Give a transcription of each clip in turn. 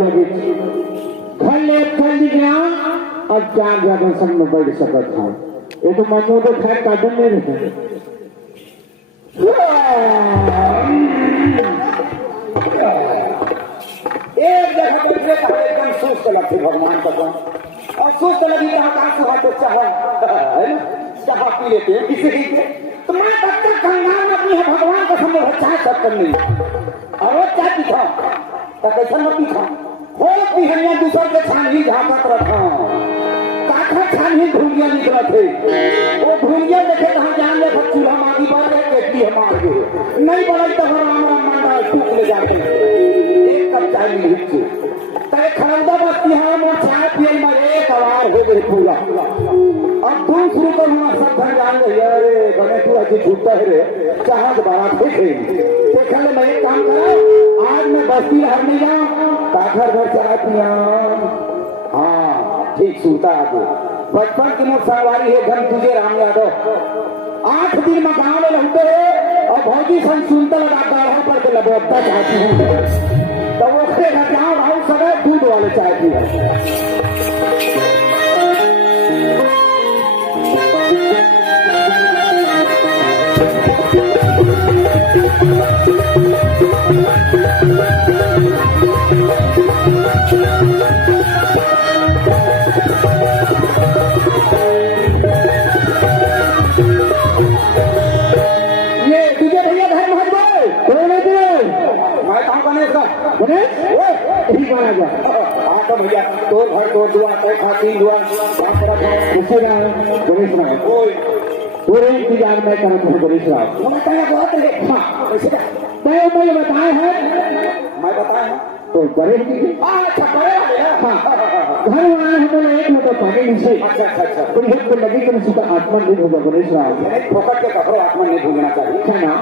लगी घर ले चल गया अब चार जगह संग में बैठ सकत था ये तो मनो तो खैर काटन नहीं रहते एक जगह बैठे तो एकदम सुस्त लगती भगवान का और सुस्त लगी तो आकाश से हाथ चाह है ना चाह पी लेते हैं किसी के तो मैं तब तक कंगाल अपनी है भगवान का समझ चाह सब करनी और वो चाह पीछा तो कैसा न पीछा हो पिहनिया दूसर के छानी झाँकत रखा काठा छानी भूलिया निकला थे वो भूलिया देखे तो हम जान ले चूल्हा मांगी बात है केटली हम मार गए नहीं बोला तो राम राम मंडा टूट ले जाते एक कप चाय मिली तय खरौदा बस्ती हम और चाय पियल में एक आवाज हो गई पूरा अब तुम शुरू कर हुआ सब घर जान रही अरे बने तू ऐसी छूटता है रे चाह बारात हो गई देखा ले मैं एक काम करा आज मैं बस्ती हर नहीं जाऊँ काठर घर चाय पिया हाँ ठीक सूता आगे बचपन की मोट सवारी है घन तुझे राम यादव 8 दिन में गाँव में रहते है और भौजी सन सुनता लगा गाढ़ा पर के लबोटता चाहती हूँ तो वो घर जाओ भाई सब दूध वाले चाहती है भैया तोर घर तोर दुआ तय खाती दुआ गणेश राम पूरे इंतजार में करता हूँ गणेश राम मैं बताया है मैं बताया हूँ तो गणेश जी अच्छा बड़े हाँ घर आए हैं बोले एक लोग पानी नीचे अच्छा अच्छा अच्छा तो लगी कि मुझे आत्मा नहीं होगा गणेश राम फोकट के कपड़े आत्मा नहीं भूलना चाहिए है ना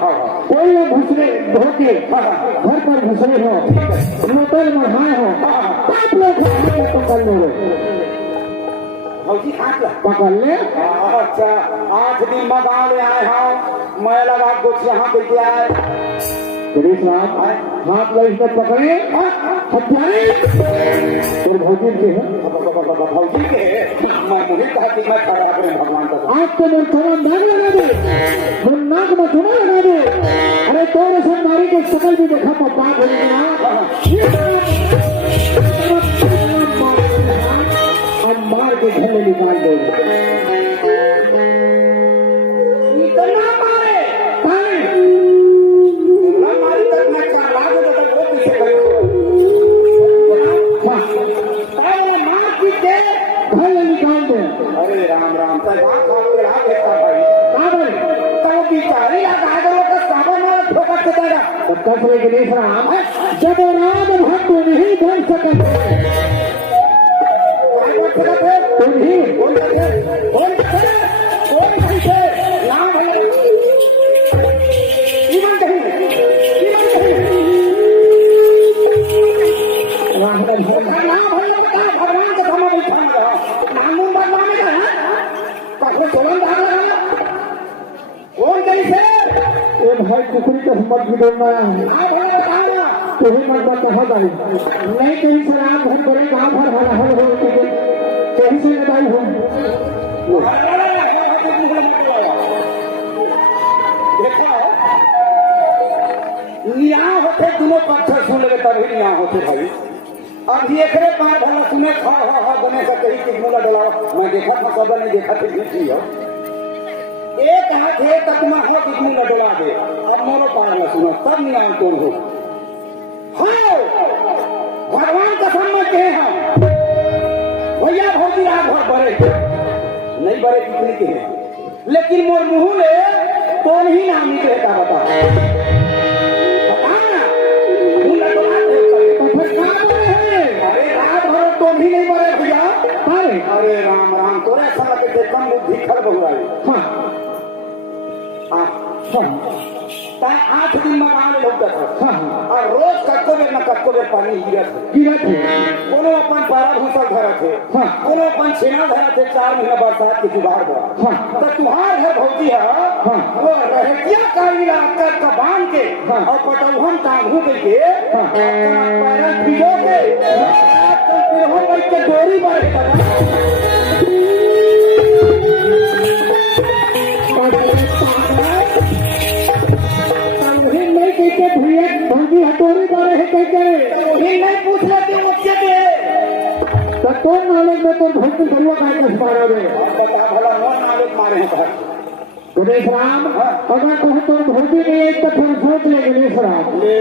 कोई लोग घुसरे धोके घर पर घुसरे हो मोटर में हाय हो आप लोग पकड़ लो भौजी हाथ पकड़ ले अच्छा 8 दिन में गाँव ले आए हाँ मैं लगा कुछ यहाँ पे क्या है गणेश राम हाथ लग इसमें पकड़े हथियारे और भौजी के हैं भौजी के मैं मुझे कहा कि मैं खड़ा करें भगवान का आज तो मैं थोड़ा नाक लगा दे नाक में थोड़ा लगा दे अरे तो रसम नारी के शकल भी देखा पप्पा अब मार के घर में निकाल दो इतना मारे अरे राम राम भाई गणेश राम जब राम भक्त नहीं बन सकते तुम ही भाई कुकरी का मत बिगड़ना तुम्हें मत बात कहा डाली नहीं कहीं सलाम घर करे गाँव भर हर हर हो कहीं से लड़ाई हो यहाँ होते दोनों पत्थर सुन लगे तभी यहाँ होते भाई अब ये करे 5 भला सुने खा बने का कहीं किस मुला डलावा मैं देखा था सब नहीं देखा थी भी हो एक हाथ है तक में हो कितनी न डला दे अब मोनो पार न सुनो तब नियम तुम हो भगवान का सम्मान के हैं भैया भौजी रात भर बड़े नहीं बड़े कितने के हैं लेकिन मोर मुँह ले तो नहीं नाम निकले का बता अरे रात भर तो भी नहीं बड़े भैया अरे राम राम तोरे साला के कम बुद्धि खर बहुराई हाँ ताए 8 दिन में गाँव में लौटत है हाँ हाँ और रोज कक्को बेर न कक्को बेर पानी गिरत है गिरत है कोनो अपन पारा भूसा धरत है हाँ। कोनो अपन छेना धरत है 4 महीना बरसात के जुगाड़ बा हाँ। तो तुम्हार घर भौजी है हाँ। वो रहतिया कालीला कर का बांध के हाँ। और पटौहन कांघू के हाँ। पैरन भिगो के फिर हम बैठ के डोरी बांध के नहीं कहते भैया भौजी हटोरी बारे है कहते वही नहीं पूछ लेते बच्चे के तो कौन नॉलेज में तो भौजी गरुआ का मारा दे बता भला नौ नाले मारे हैं घर गणेश राम अगर कहो तो भौजी नहीं है तो फिर सोच ले गणेश राम ले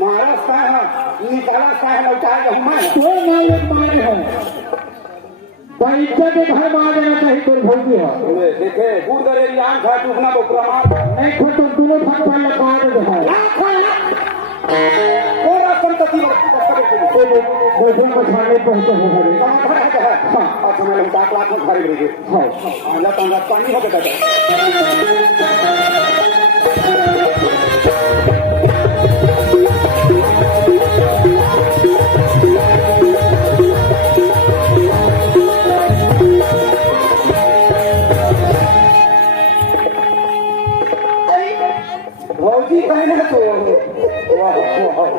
महाराज का है निकाला का है लौटाएगा मैं कोई नॉलेज मारे है बच्चा के घर मार देना चाहिए तो भौजी है ले देखे दूर दरे यान खा टूकना बकरा मार नहीं खो तो दोनों भाग पर लगा दे है पूरा संतति तो देखो मछाने पहुंचे हो गए कहां खड़ा है हां अच्छा मैं लोग 7 लाख में खड़े रहे हां अल्लाह ताला पानी हो गया भौजी कहना तो वाह वाह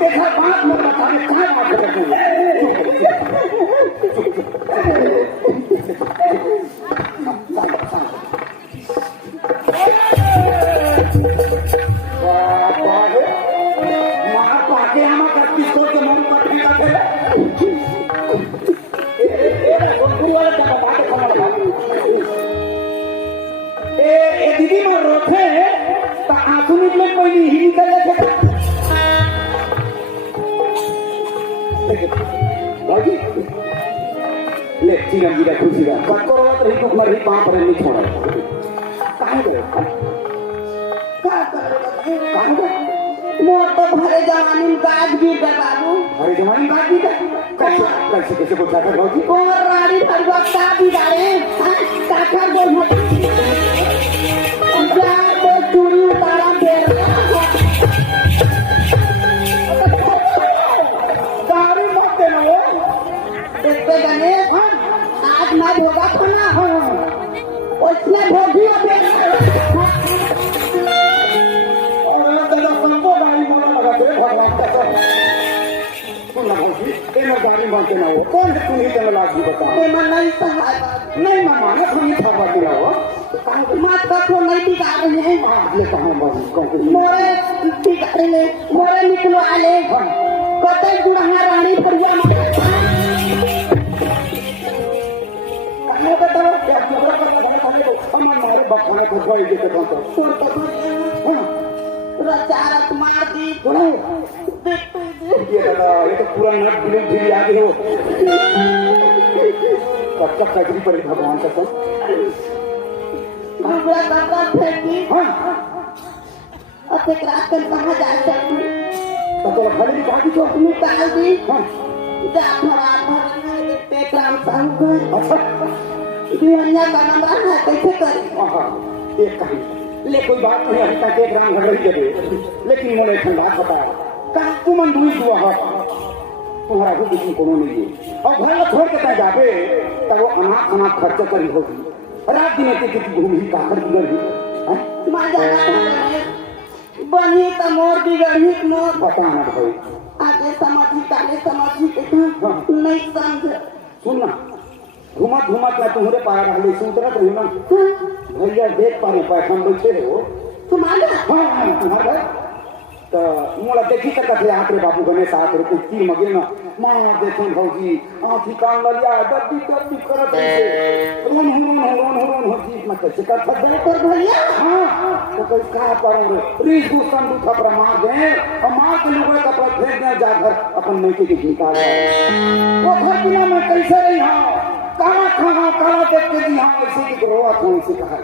देखा बात मत बताने क्या बात करते मार पाके हम करती तो के मन पर भी रखे गुरु वाला क्या बात है ए दीदी मर रोथे तो आंसू निकले कोई नहीं ही निकल जाए भाजी ले चिरम जी का खुशी का पक्को रोत रही तो मर रही पांच पर नहीं छोड़ा कहां गए कहां गए मोर तो भरे जवानी में गाज गिर गए बाबू अरे जवानी बात भी कैसे कैसे को जाकर भाजी और रानी परिवक्ता भी डाले ताकर बोल जा तो चूड़ी उतारा दे गाड़ी मत देना वो देखते गणेश आज ना भोगा तो ना हो उसने भोगी अबे सबको गाड़ी बोला लगा दे भगवान का सुन भाजी तेरा गाड़ी मानते ना हो कौन से तुम्हें चला लागी बता मन नहीं सहाय नहीं मामा ने तुम्हें खबर दिया हो मात का तो नहीं बिगाड़ रहे हैं ले कहां बाबू कौन मोरे बिगाड़े ले मोरे निकलो आले कतई जुड़ाना रानी फरिया मैं बताओ क्या खबर करना हमारे बखने को कोई देते कौन तो रचारत मार दी ये तो पूरा नट बिलिंग भी आ गई हो कच्चा कचरी पर भगवान का सब घुगरा काका फेंकी हाँ अब एक रात कल कहाँ जा सकती तो खाली निकाल दी तो निकाल दी हाँ जा भरा भर पेट राम साहब अच्छा दुनिया का नाम रहा है कैसे करे हाँ एक कहीं ले कोई बात नहीं अभी तक एक राम घर रही जबे लेकिन मैंने ठंडा बताया कहा तुम अंदुई हुआ है तुम्हारा भी किसी को नहीं है और घर में छोड़ के जाबे तब वो अनाथ अनाथ खर्च करी होगी रात दिन एक घूम ही काकर गुजर ही माँ जाना बनी तो मोर बिगड़ी मोर बता ना भाई आगे समझी काले समझी के नहीं समझ सुन ना घुमत घुमत मैं तुम्हारे पाया रहा सुनते रही ना भैया देख पा रहे पैसा बैठे रहे हो तुम्हारा हाँ तुम्हारा तो मोला देखी तक थे आखरे बाबू गणेश आखरे कुछ तीन मगे ना मां देखो भौजी आंखी कान ललिया दर्दी दर्दी करत से रोन हो जी मत से कर सकते तो भैया हां तो कोई का करेंगे रीस को संदू थपरा मार दे और मार के लोग कपड़ा फेंक दे जा घर अपन मैके की निकाल वो घर बिना मैं कैसे रही हां काला खाना काला देख के दी हां ऐसे की रोआ कौन से कहा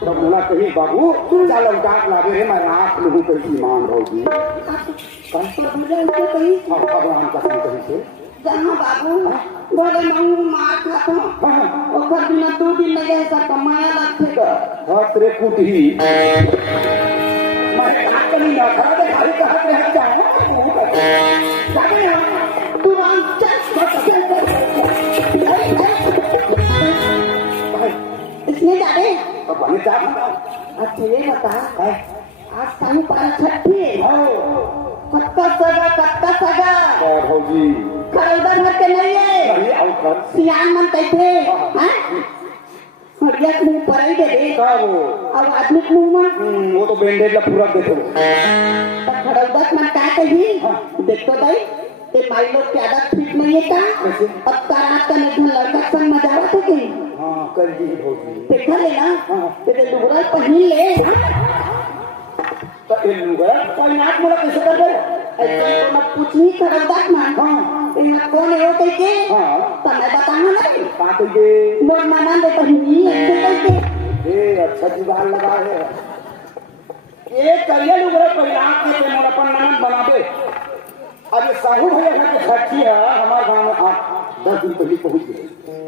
तो बोला कहीं बाबू चल डाक लागे रे मैं रात लहू कैसी मान रहोगी भगवान कसम कहीं से जहाँ बाबू बोले नहीं मार खाता और बिना 2 दिन लगे ऐसा कमाया लगेगा हाथ रे कुटी मैं हाथ नहीं ना खा दे खाली हाथ रे हट जाए तू राम इसने जाने बने जा अच्छा ये बता आज सानी पान छठी कत्ता सगा भौजी खरौदा घर के नहीं है नहीं आउटर सियान मन कैसे हैं हरिया मुंह पर ही दे दे का वो अब आदमी को मुंह वो तो बैंडेज ला पूरा देखो तो खरौदा मन का कही देख तो भाई ये माई लोग की आदत ठीक नहीं है का अब रात का नहीं लड़का संग मजा आवत है कहीं हां कर दी भौजी देखा ले ना तेरे लुगड़ा पहन ले तो इन लोग कोई नाक मोला कैसे कर दे ऐसा तो मत पूछनी खरौदा मान हां इन कौन है वो कह के हां तो मैं बताऊं नहीं का कह दे मोर माना दे पहनी ऐसे कैसे ए अच्छा जुगाड़ लगा है ये करिए लोग परिणाम के मन अपन ननद बना दे अरे साहू भैया घर के छठी है हमारे गांव में 10 दिन पहले पहुंच गए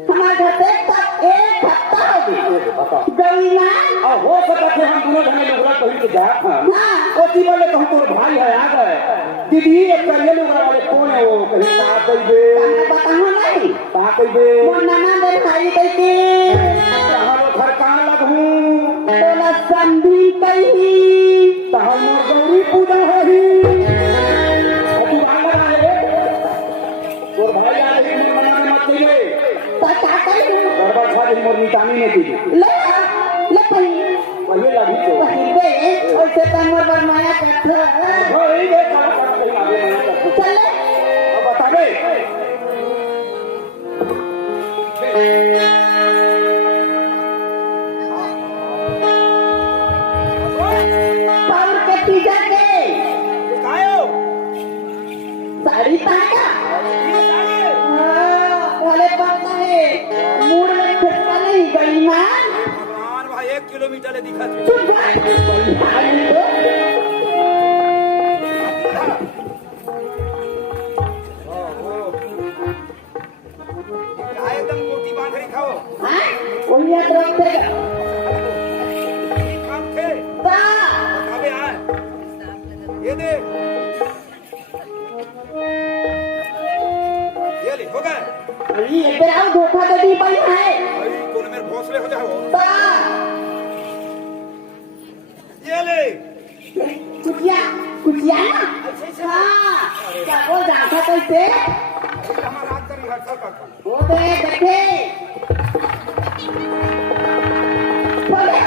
हमारे घर पे तक एक हफ्ता हो गई बता गई ना और हो सकता है हम दोनों जने लुगड़ा पहन के जाए हाँ ओती वाले कहूं तोर भाई है आ गए दीदी एक करिए लुगड़ा वाले कौन है वो कहीं का कह दे मैं बताऊं नहीं का कह दे मोर नाना दे भाई कह के हमारो घर कहां लगहूं बोला संधी कही तो हम गौरी पूजा होही और भाई आ रही मना मत करिए पता कर बर्बाद खा गई मोर निशानी ने दी ले पही पहले लगी तो पही और से तमर बरमाया के होई दे का कहीं आगे नहीं चल अब बता दे पाउर के तीजा के कायो साड़ी पहना बोले पता है मूड में फिरका नहीं गई ना भगवान भाई 1 किलोमीटर ले दिखा थे चुप एकदम मोटी बांध रही खाओ वही एक रखते काम थे का अबे आ ये दे ये ले हो गए ये एक बार आओ धोखा दे दी पाई है भाई तूने मेरे भोसले हो जाओ का ये ले कुचिया ना हाँ क्या बोल जाता कैसे हमारा रात का रिहर्सल करता वो देखे बोले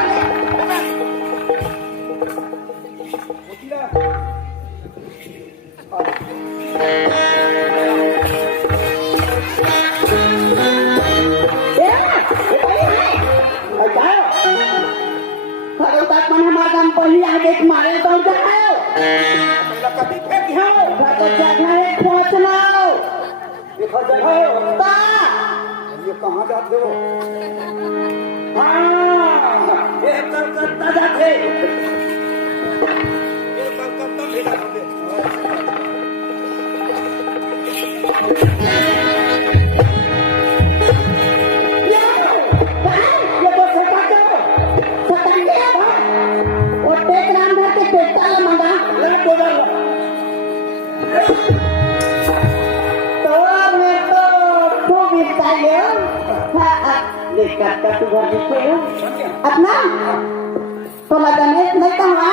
पहली आगे मारे दौड़ जाओ कभी फेंक हो जगह पहुंच लो देखो जगह का ये कहाँ जाते हो हाँ ये कलकत्ता जाते ये कलकत्ता भेजा जाते ये तो सटाके और टेक राम घर के पेटा मंगा तो मैं तो खूब स्टाइल है देखा तू घर दिखे अपना तो गणेश नहीं कहा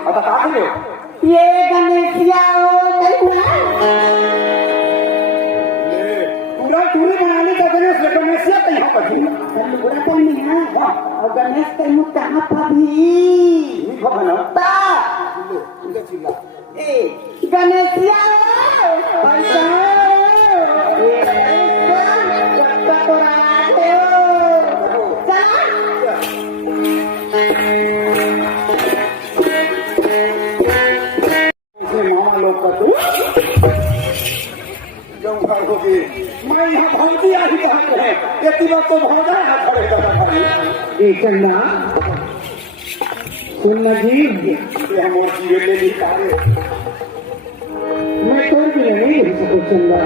अब बता दे ये गणेशिया पूरा टूरी बनाने का गणेश गणेशिया कहीं पर थी बुरा टाइम नहीं है और गणेश कहीं कहाँ पर भी भगवान ता ए गणेशिया चंदा सुनना जी मैं तो भी नहीं रह सकूं चंदा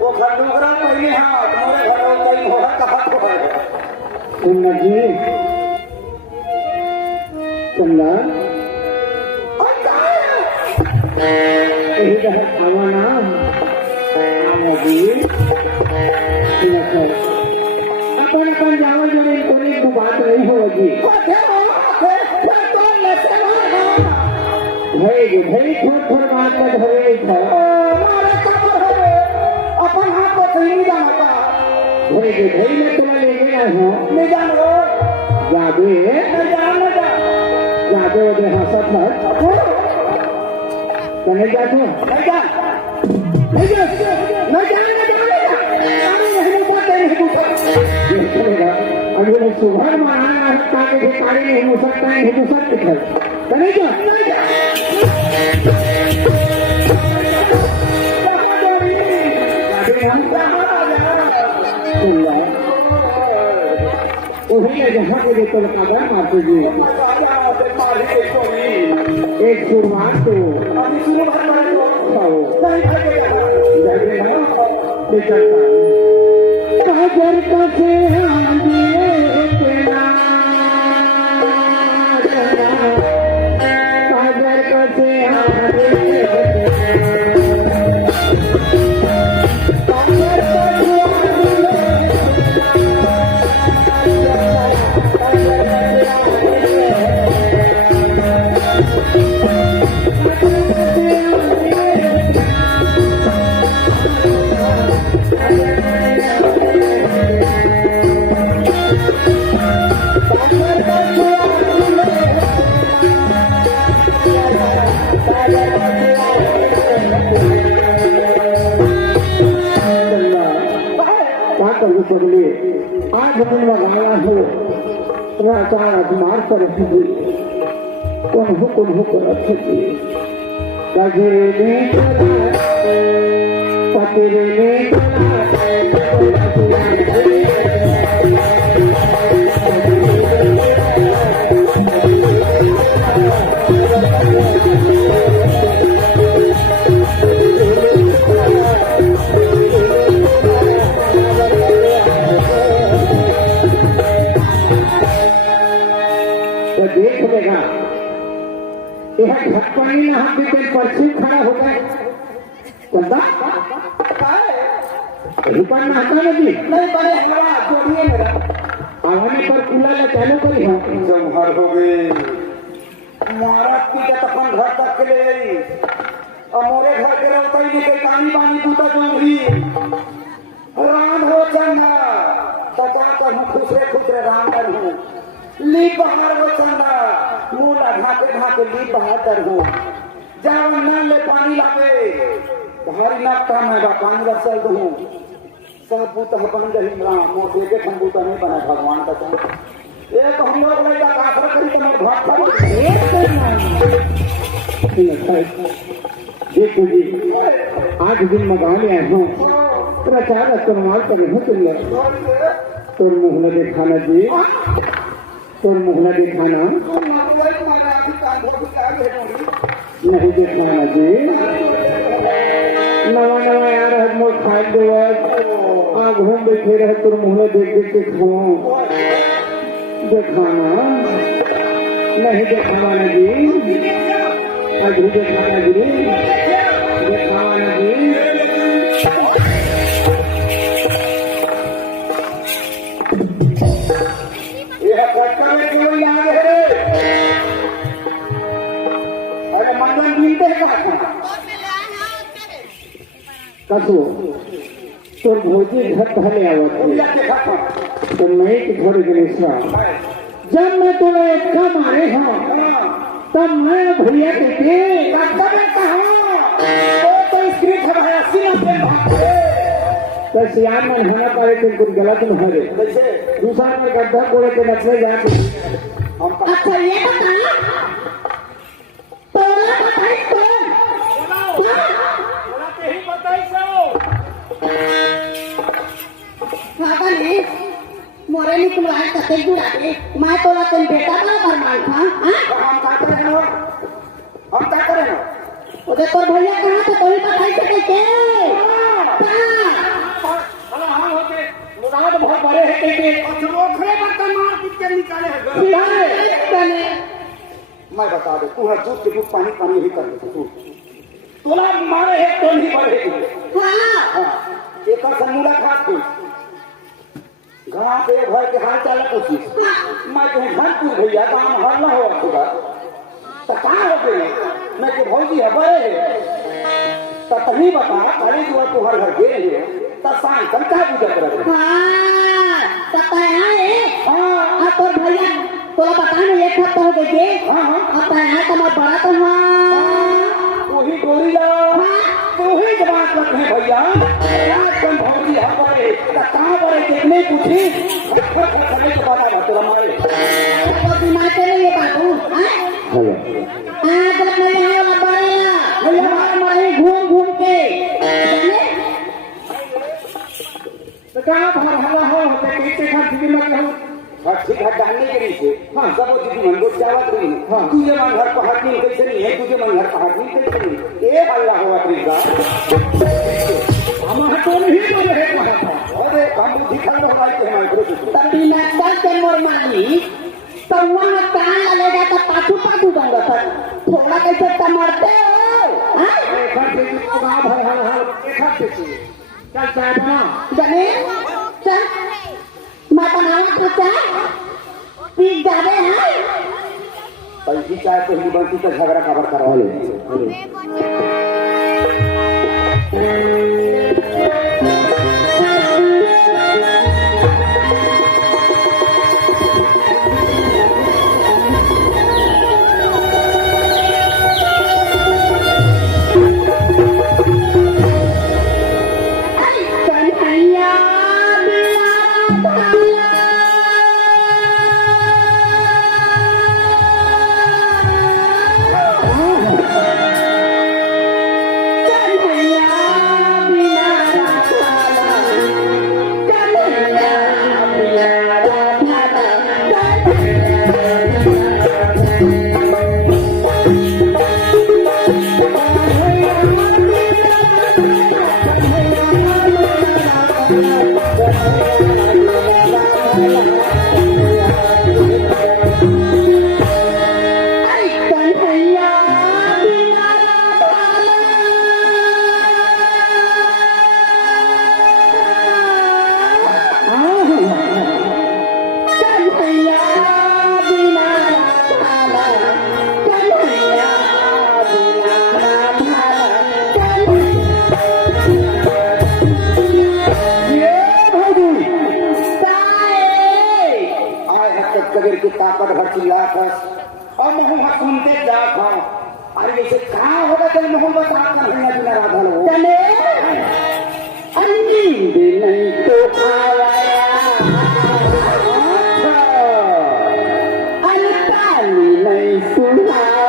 वो घर डूबरा पहले हाथ मोरे घर कहीं घोड़ा कहा तो है सुनना जी चंदा यही कहा खावाना जी अपन अपन जाओ जब कोई को बात नहीं होगी भाई थोड़ थोड़ बात मत होए था अपन हाथ को सही नहीं जाना भाई मैं तुम्हें ले गया हूँ नहीं जान रो जादे नहीं जान जादे वजह हंसत मत नहीं जाते नहीं जा नहीं जा नहीं जा अगर सुबह माना ताकि भिखारी नहीं हो सकता है हिंदू सत्य है नहीं क्या जहाँ के तो लगा मारते जी एक शुरुआत तो काजर का से काजर का से पगले आज हम लगाया हो राचार अजमार पर रखी कौन हुक्म रखे गजरे में पतेरे में देख लेगा यह घटपानी में हम भी परसों खड़ा हो गए चंदा रुपन में हटा लगी नहीं बड़े हवा जोड़िए मेरा आवाने पर कूला ला चालू करी हम जमहर हो गए महाराज की जब अपन घर तक के ले गई और मोरे घर के रहता ही नहीं कहीं कानी बानी बूता जोड़ी राम हो चंदा सचा कर हूँ खुशरे राम कर हूँ ली बहार हो चंदा मुँह ढाके ढाके ली बहार कर हूँ जावन न ले पानी लागे भारी ना काम है पानी रसल दूँ सब बूता बन गई राम मोह देखे हम बूता नहीं बना भगवान का चंदा एक हम लोग लड़का काफर करी तो भाग देखो जी आज दिन मंगा ले आए हूँ प्रचार अस्तमाल कर नहीं चल तुम मुहला दिखाना जी तुम मुहला दिखाना नहीं दिखाना जी नवा नवा यार हम खाए दो आज घूम बैठे रहे तुम मुहला देख देख के खाओ दिखाना नहीं दिखाना जी आज भी दिखाना जी दिखाना जी कसो तो भौजी घर पहले आवत भैया के घर पर तो मैं के घर गणेश जब मैं तोरा एक काम आए हाँ तब मैं भैया के तो सियार में होने पाए तो कुछ गलत न हो दूसरा में गड्ढा कोड़े के नचले जाके अच्छा ये बता तोरा बताई कौन खागा ने मोरे निकलवाए कते गुड़ाते मैं तोरा कल बेटा ना फरमान था हां हम क्या करें ना ओदे तोर भैया कहां तो तोरी बताई के हाँ होते मुराद बहुत बड़े हैं के ओखरे बर्तन मार कितने निकाले हैं मैं बता दे तू दूध के दूध पानी पानी ही कर दे तू तोला मारे है तो नहीं बढ़े हां एक समूला खात तू घड़ा पे घर के हाल चाल पूछी मैं कहीं घर तू भैया काम हर ना हो पूरा तो कहाँ हो गई मैं के भौजी है बड़े है तो तभी बता अरे जो तू हर घर गए है तो शाम तक क्या पूजा कर हां पता है हां आ तो भैया तोला पता नहीं एक हफ्ता हो गए हां पता है तुम्हारा बड़ा तो हां वही गोली ला वही बात रख है भैया आज तुम भौजी है बड़े तो कहाँ बड़े देखने पूछी खड़े के बाद है तेरा मारे तो दिमाग से नहीं ये बाबू हां आज तक नहीं आया वाला बड़े ना भैया मारे घूम घूम के जाने तो कहाँ भर हवा हो होते कैसे घर सीधी मत हो और ठीक है डालने के नीचे हाँ सब दीदी मन को चावत रही हाँ तुझे मन घर पहाड़ नहीं कैसे नहीं है तुझे मन घर पहाड़ नहीं कैसे नहीं ये हल्ला हुआ प्रीता हम तो नहीं तो रहे अरे हम दिखा रहे हमारे हमारे ग्रुप तभी मैं कल के मोर मानी तो वहाँ कान लगेगा तो पाछू पाछू दूंगा सर थोड़ा कैसे टमारते हो हाँ एक घर से कहाँ भर हवा हो एक घर से चल चाय बना जाने चल मैं बनाऊँ तो चाय पी जावे हैं पैसी चाहे तो ही बनती तो झगड़ा खबर करवा ले कन्हैया कबीर की ताकत भर चिल्ला कर और मुहम्मद सुनते जा था अरे जैसे कहाँ होगा तो मुहम्मद बता कन्हैया बिना राधा लो चले नींद नहीं तो आया अनकाली नहीं सुनाया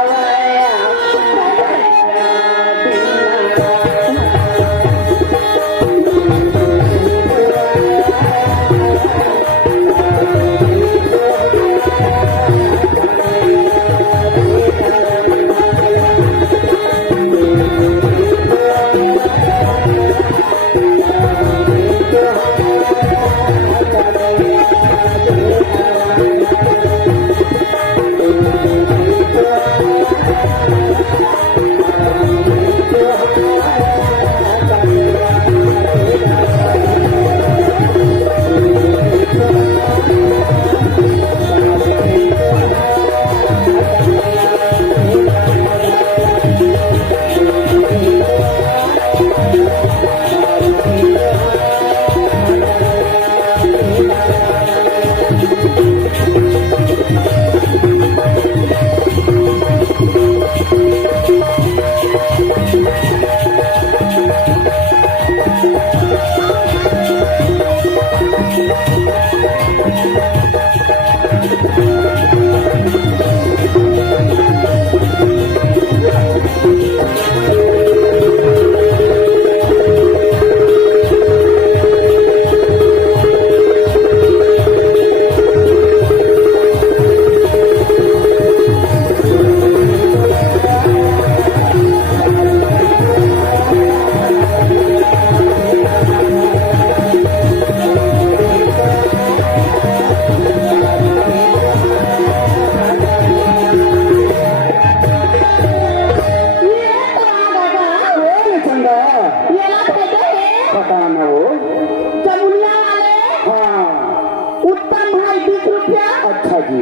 हाँ जी।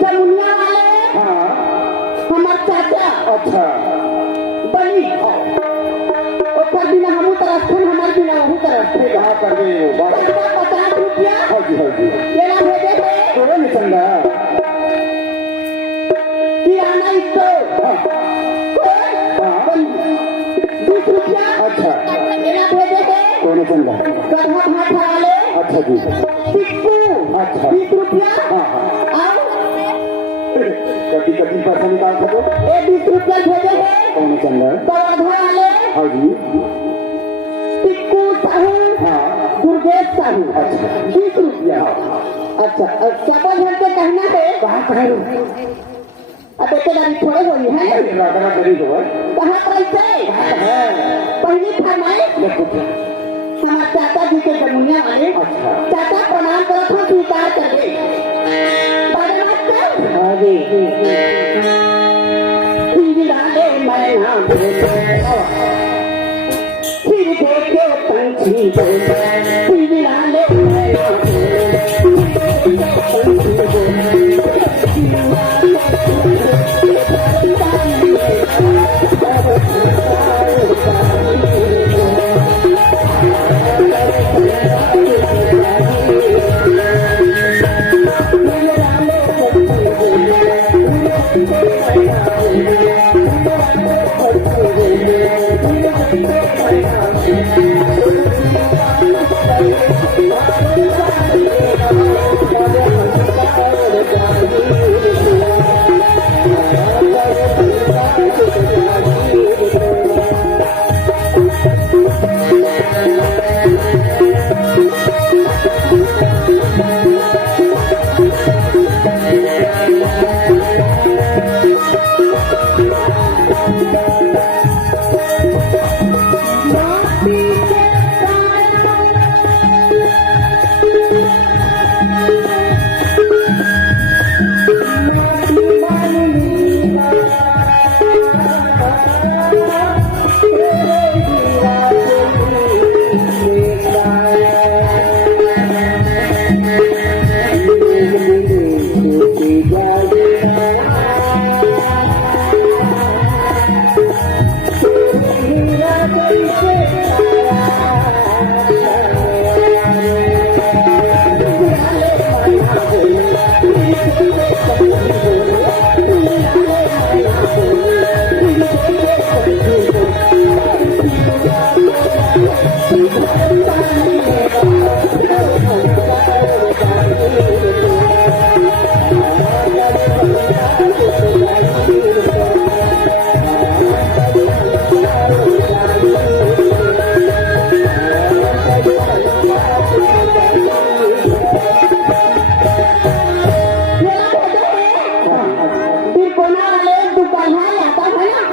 जमुनिया वाले हाँ। हमार चाचा अच्छा। बनी ओकर बिना हमू तरफन हमार बिना वहू तरफ कहाँ कर गए वो बात? 50 रुपया हाँ जी, हाँ जी। लेना भेजे थे थोड़ा नहीं चंगा। किराना स्टोर हाँ। 20 रुपया अच्छा। लेना भेजे थे थोड़ा चंगा। गधा भात वाले अच्छा जी। टिक्कू अच्छा। 20 रुपया हाँ, हाँ। और कटी पैसा निकाल सको? ये 20 रुपया भेजे थे थोड़ा चंगा। गधा वाले हाँ जी। टिक्कू साहू हाँ। गुरदेव साहू अच्छा। 20 रुपया अच्छा और चापा घर के कहना है कहाँ कहाँ अब बेटेदारी थोड़े हुई है रागरा करी तो है। कहाँ पैसे पहली फरमाइश हमारे चाचा जी के जमुनिया वाले अच्छा। चाचा प्रणाम करो तो स्वीकार कर दे बड़े बात कर अरे फिर मैना फिर देखे पंछी फिर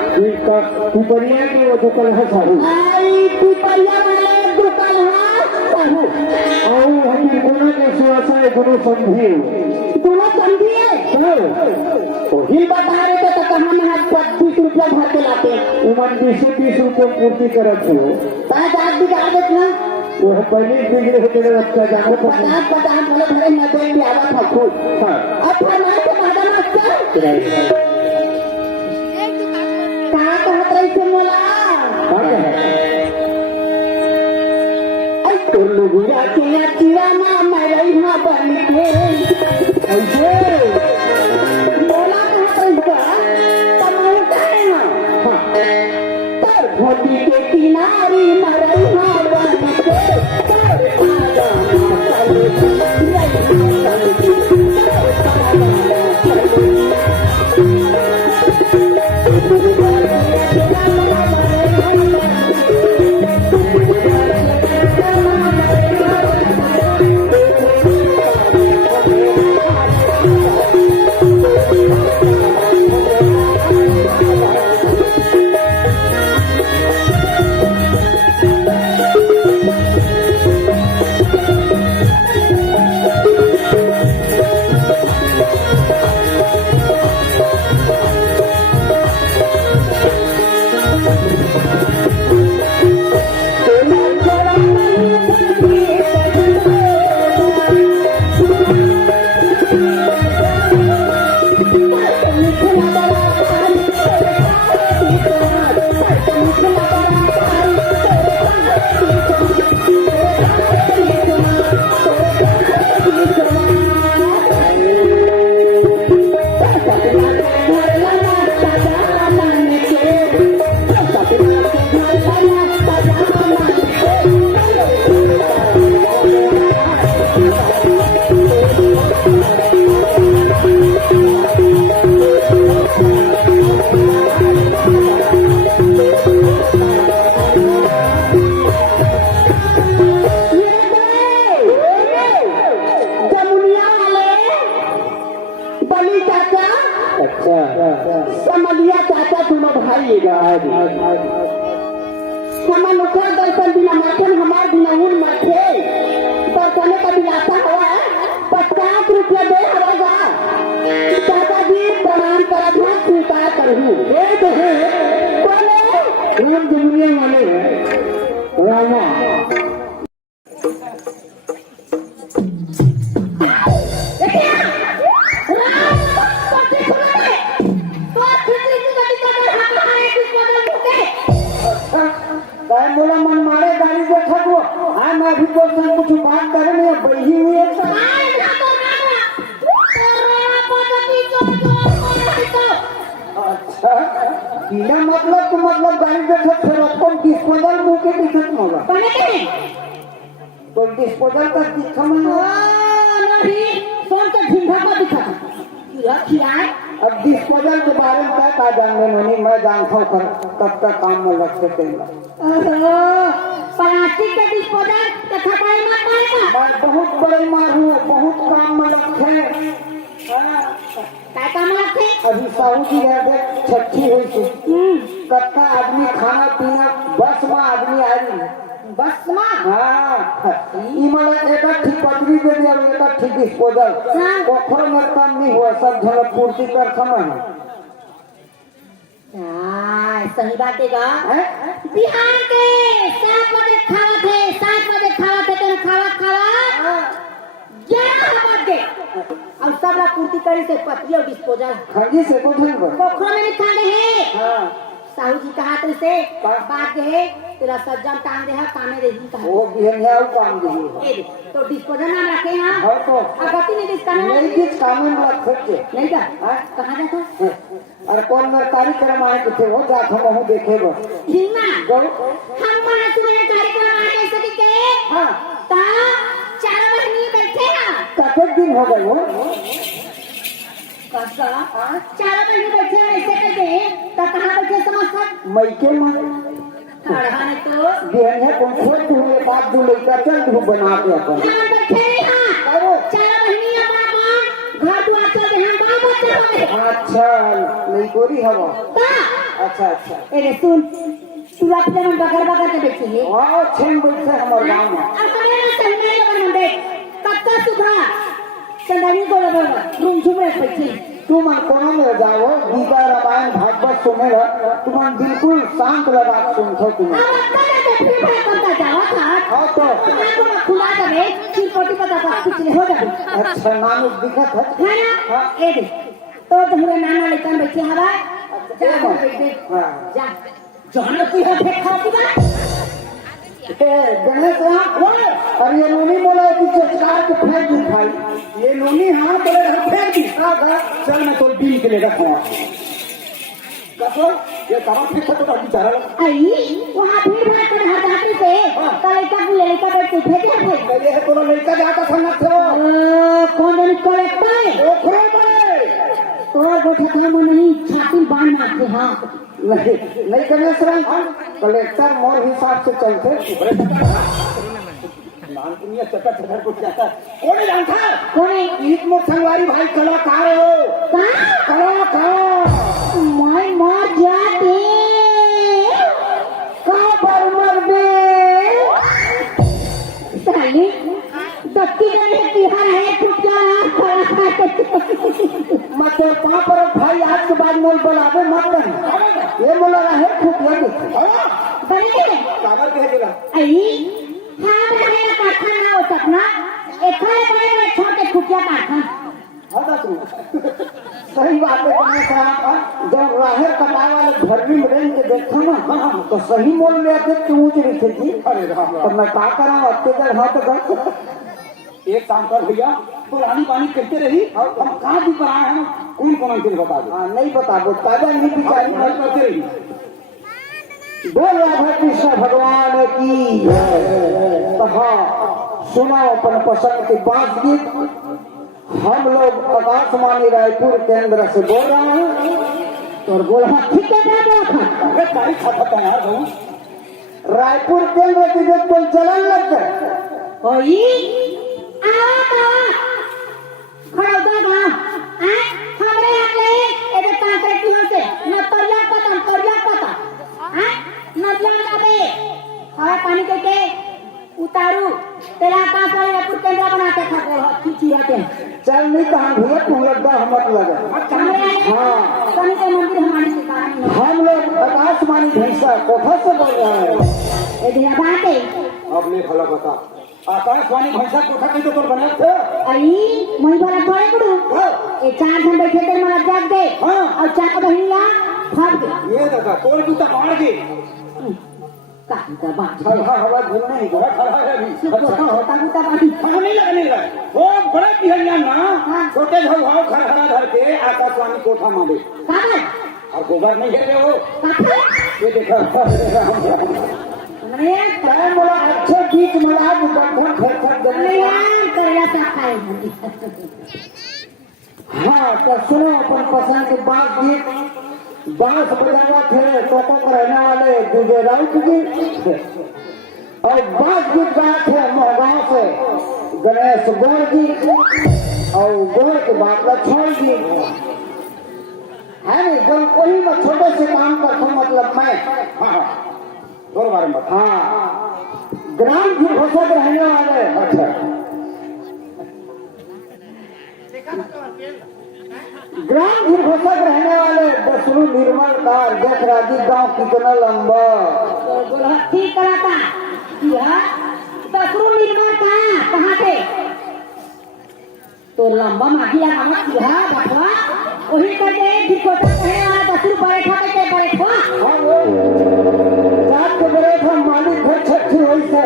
पिपरिया के वो तो कल है साहू आई पिपरिया वाले दुकान है साहू और हम कोना के सुरक्षा गुरु संधि दोनों समझिए तो हिल बता रहे थे तो कहाँ में हाथ 25 रुपया भर के लाते उमन 20 रुपये पूर्ति करत हो कहाँ जात बिगाड़ देते ना वो पहले बिगड़े होते रहे बच्चा जाने पर 50 वाले भरे नजर भी आवा था खुद अच्छा मैं तो मादा मास्टर कहाँ कहत रही से मोला तो लुगिया के अचिवाना मरई ना बन के ऐसे मोला कहत रही का तमाऊ काहे ना तर घोटी के किनारी मरई ना बन के तर पागा ना चले समलिया चाचा दोनों भाई हमारे मुखर दर्शन बिना माथे हमारे बिना उन माथे दर्शन का दिलासा हुआ है 50 रुपया दे हरेगा चाचा जी प्रणाम करा दो स्वीकार करूँ राम दुनिया वाले रामा बोला मन मारे गाड़ी देखा वो हाँ मैं अभी तो कुछ बात करने बही हुई है अच्छा बिना मतलब तो मतलब गाड़ी देखा फिर अपन डिस्पोजल मुँह के दिखत मोला तो डिस्पोजल का दिखा अब डिस्पोजल के बारे में क्या जानने नहीं मैं जानता हूँ तब तक काम में लग सकते प्लास्टिक के डिस्पोजल मैं बहुत बड़े मारू बहुत काम में लगे अभी साहू जी छठी हुई थी कत्ता आदमी खाना पीना बस में आदमी आ रही बस में हाँ इमला एक ठीक पटरी दे दिया एक ठीक डिस्पोजल पोखर में कम नहीं हुआ सब जगह पूर्ति कर समय सही बात है बिहार के 7 बजे खावा थे 7 बजे खावा थे तो खावा 11 बजे अब सब लोग पूर्ति करी से पतली और डिस्पोजल खंगी से को धन पर पोखर में निकाल रहे हैं साहू जी कहा तो से बात है तेरा सज्जन टांग दे है कामे दे दी वो बिहनिया काम दे तो डिस्पोजल नाम रखे हैं हां तो अगति नहीं डिस्काने नहीं किस काम में लग सकते नहीं का कहां जाता और कौन में कार्यक्रम आए थे वो जा हम देखेगा हिम्मा हम मनसु में कार्यक्रम आए सके के हां ता 4 महीने बैठे हैं कितने दिन हो गए वो कसा 4 महीने बैठे ऐसे करके ता कहां बैठे समझ मैके में अड़हाने तो बिहनिया कौन खोल तू ये बात दू लड़का चल तू बना के अपन हम बैठे हैं अरे 4 महीने बाद घर दुआर चल रहे हैं बाल बच्चे अच्छा नहीं गोरी हवा ता अच्छा ए सुन तू अपने मन बकर के बैठी है हां छेन बैठे हमारे गांव में अपने ना सहने लगा मंडे कत्ता सुधा संदानी को लगा रूम में बैठी तू मन कोना में जाओ गीता रामायण भागवत सुने तू मन बिल्कुल शांत लगा सुनथो तुम हाँ तो खुला करे चिरपोटी पता पिछले हो जाए अच्छा नाम दिखत है ना ए दे तो तुम्हारे नाना लेकर बैठे हवा जा जाने की है फेंक खाती बा गणेश और ये नोनी बोला कि चचकार के फेंक दी भाई ये नोनी हाँ बोले फेंक दी चल मैं तो बिल के लिए रखूंगा कसो ये कहाँ फेंक तो बेचारा आई वहाँ भीड़ भाड़ कर हटाते से तो लड़का बैठ के फेंके ये कोनो लड़का जाता था ना कौन कलेक्टर तो गोठा काम नहीं छाती बांध रखे हाँ नहीं करने से कलेक्टर मोर हिसाब से चलते नानपुनिया चक्कर चक्कर कुछ जाता कौन जानता कौन ईद में संगवारी भाई कलाकार हो कलाकार मैं मर जाते कहाँ पर मर गए साली दत्ती करने बिहार है मतलब कहाँ पर भाई आज के बाद मोल बनावे मत ये बोला है खूब लगे कामर कह दिला आई हाँ रहेगा कारखाना ना हो सकना इतना बड़े छोटे खुटिया कारखाना हाँ बस सही बात है कहाँ से आप जब राहर कटाए वाले भरनी में रेंज के देखो ना तो सही मोल में आते तू रही थी अरे तो मैं क्या करा अत्याचार हाँ तो एक काम कर भैया पुरानी पानी करते रही और हम कहाँ भी पर आए हैं कौन कौन के बता दो हाँ नहीं बता दो ताजा नहीं बिचारी करते रही बोल राधा कृष्ण भगवान की हाँ सुना अपन पसंद के 5 गीत हम लोग आकाशवाणी रायपुर केंद्र से बोल रहे हैं और बोल हाँ ठीक है तारीख खाता यार भाई रायपुर केंद्र की जब कोई चलन लग गए खड़ा हो गया हमरे आके ए कांटे की चल नहीं तो हम भैया तुम लोग डर मत लगे। हाँ कहीं के मंदिर हमारी सिखाई है। हम लोग आकाशवाणी भैंसा कोठा से बोल रहे हैं। ए दिया बाटे अब ले भला बता आकाशवाणी भाषा कोठा के तो बना थे आई मई भरा थोड़े करू ए 4 जन बैठे थे मला जाग दे हाँ। और चाक बहिया भाग दे ये दादा कोई भी तो मार के काटी का बात हर हर हवा घूमने नहीं बड़ा खड़ा है अभी होता होता होता बाटी हम नहीं लगने लगा वो बड़ा बिहनिया ना छोटे भाव घर हरा धर के आकाशवाणी कोठा मांगे कागज और गोबर नहीं है वो कागज ये देखो अरे टाइम बोला अच्छे बीच मिला बंधन फेंक देने। यार करिया से खाए हाँ तो सुनो अपन पसंद के बात गीत बांस बजावा थे कोटक रहने वाले दूजे राउत जी और बांस गीत गाए थे मोहगांव से गणेश गौर जी और गौर के बाद लक्ष्मण जी है नहीं जब वही में छोटे से काम करता हूँ मतलब मैं हाँ और बारे में बता हाँ ग्राम की घोषक रहने वाले अच्छा ग्राम की घोषक रहने वाले दसरू निर्मल कार जखराजी गांव कितना लंबा ठीक कराता यह दसरू निर्मल कहाँ थे तो लंबा मागिया मत किया बटवा वही करके फिर कोटा कहने वाला 10 रुपए खा के बैठवा हाँ वो रात के बड़े थे मालिक घर छठी हुई से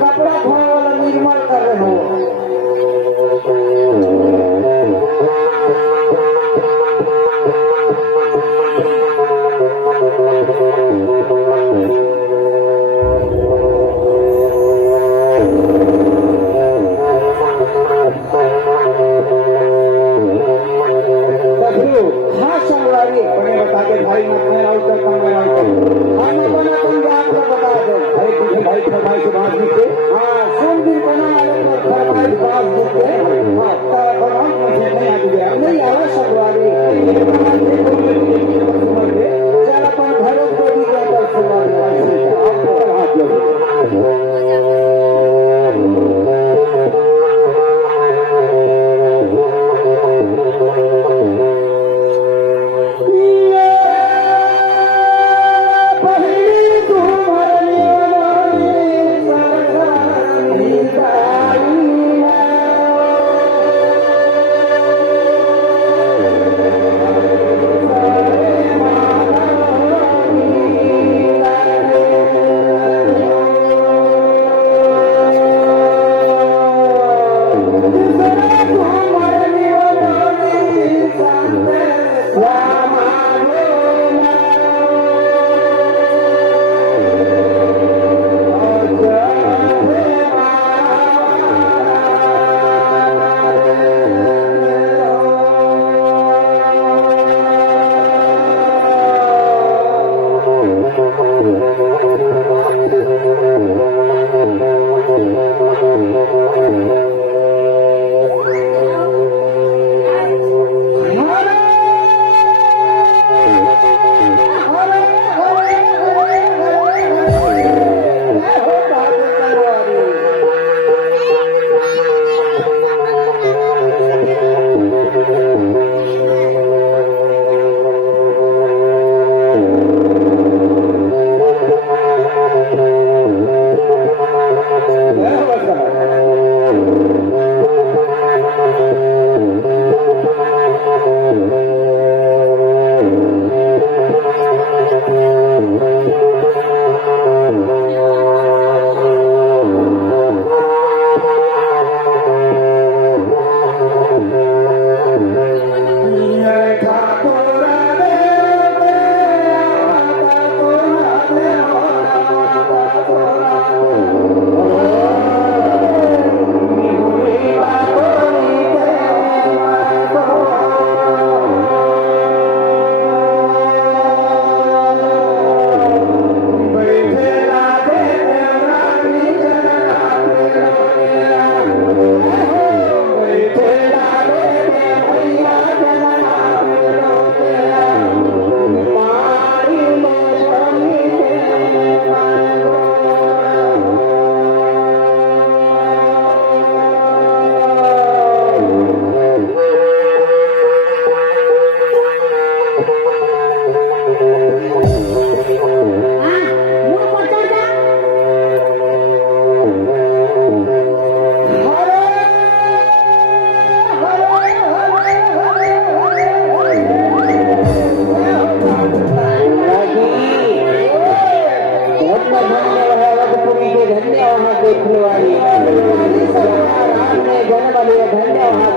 कपड़ा धोने वाला निर्मल कर रहे हो हाँ संगवारी बड़े बता के भाई मत मेरा उत्तर कम मेरा उत्तर हम अपना पंजाब को बता दो भाई तुझे भाई फरमाई के बाद भी से हाँ सुन दिन बना वाले पर फरमाई बात देते हाँ तारा फरमान मुझे नहीं आ गया नहीं आया संगवारी चल अपन घरों को भी कहकर संगवारी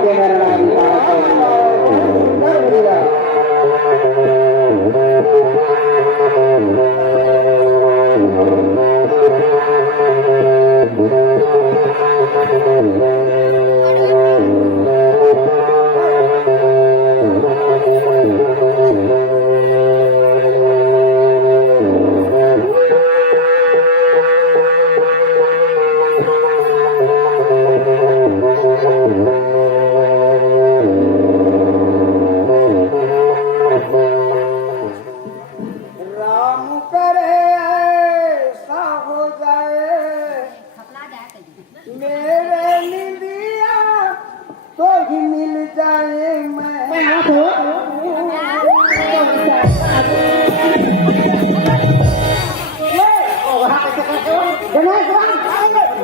के नरनारी सुंदर भैया राम करे ऐसा हो जाए मेरे निंदिया तो ही मिल जाए मैं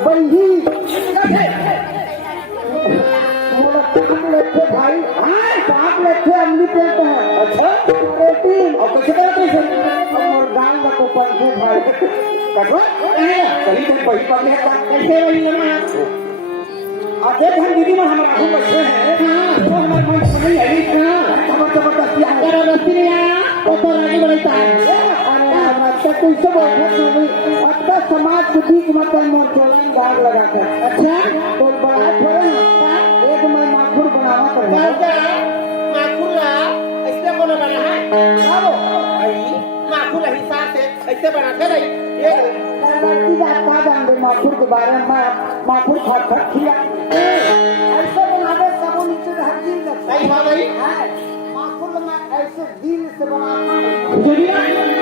बंदी भाई पाप लेते अमली पेट है अच्छा प्रोटीन और कैसे करते हैं और दाल का तो पंखे भाई कटवा सही से वही पकड़े कैसे वही लेना अब देख हम दीदी में हमारा हम बच्चे हैं तो हमारे मन नहीं है खबर जबरदस्ती जबरदस्ती नहीं आया तो राजी बढ़ता है अरे हमारा तो कोई सब अब तो समाज के बीच में तो मोचोरियन दाग लगा कर अच्छा तो बड़ा थोड़ा एक मैं माखुर बनाना पड़ेगा माखुला ऐसे बोला बना है आओ माखुला हिसाब से ऐसे बनाते रही ये लड़की जाता जानते माखुर के बारे में माखुर खट खिला ऐसे बनावे सब नीचे हड्डी लगता सही बात है है माखुर में ऐसे दिल से बनाना दुनिया